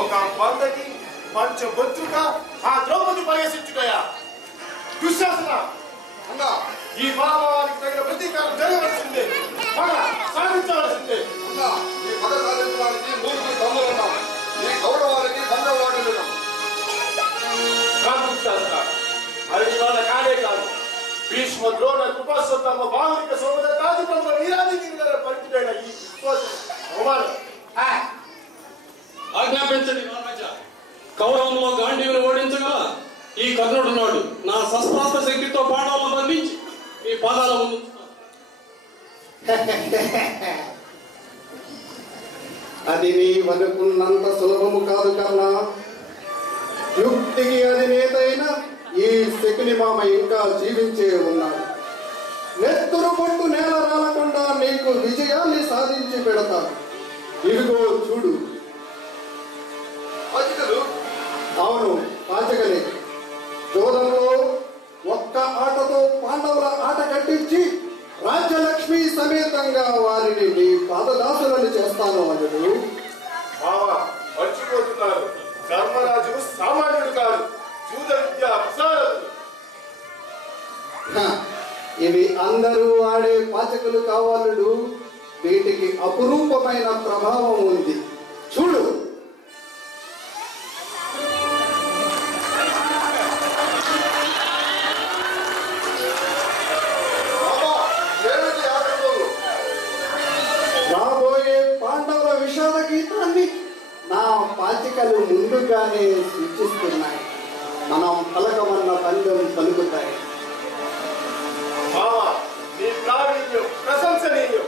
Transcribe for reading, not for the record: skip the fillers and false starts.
ఒక బందకి పంచబొత్తుగా ఆ ద్రౌపది పరిహసించుకయా దుశ్శాసన అన్నా ఈ పరాభవానికి తగిన ప్రతీకారం జరగవలసిందే పగ సాధించవలసిందే అన్నా ఈ పగ సాధించడానికి మూడు తమ్ములున్నాం ఈ కౌరవానికి బంధవాడున్నాం కాదు దుశ్శాసన అది వాళ్ళ కాదే కాదు భీష్మ ద్రోణ కృపాస్వతమ్మ బాహులిక సోదర రాజుపంలో వీరాది వీరుల పరిచితైన ఈ అవమానం ఆజ్ఞాపించండి మహారాజా. కౌరవంలో గాంధీవులు ఓడించగల ఈ కర్ణుడున్నాడు. నా శస్త్రాస్త్ర శక్తితో పాండవులను బంధించి మీ పాదాల ముందు అది నీ వనుకున్నంత సులభము కాదు కన్నా. యుక్తికి అధినేతైన ఈ శకుని మామ ఇంకా జీవించే ఉన్నాడు. నెత్తురు పొట్టు నేల రాలకుండా నీకు విజయాన్ని సాధించి పెడతాను. ఇదిగో చూడు. అవును, పాచకలే. జోదంలో ఒక్క ఆటతో పాండవుల ఆట కట్టించి రాజ్యలక్ష్మి సమేతంగా వారిని నీ పాదదాసులను చేస్తాను అల్లుడు. బావా మర్చిపోతున్నారు, ధర్మరాజు సామాన్యుడు కాదు, జూద విద్య విశారదు. ఇవి అందరూ ఆడే పాచకులు కావాలడు. వీటికి అపురూపమైన ప్రభావం ఉంది. చూడు. రాబోయే పాండవుల విషాద గీతాన్ని నా పాచికలు ముందుగానే సూచిస్తున్నాయి. మనం పలకమన్న పందెం పలుకుతాయి. బావా నీ ప్రావీణ్యం ప్రశంసనీయం.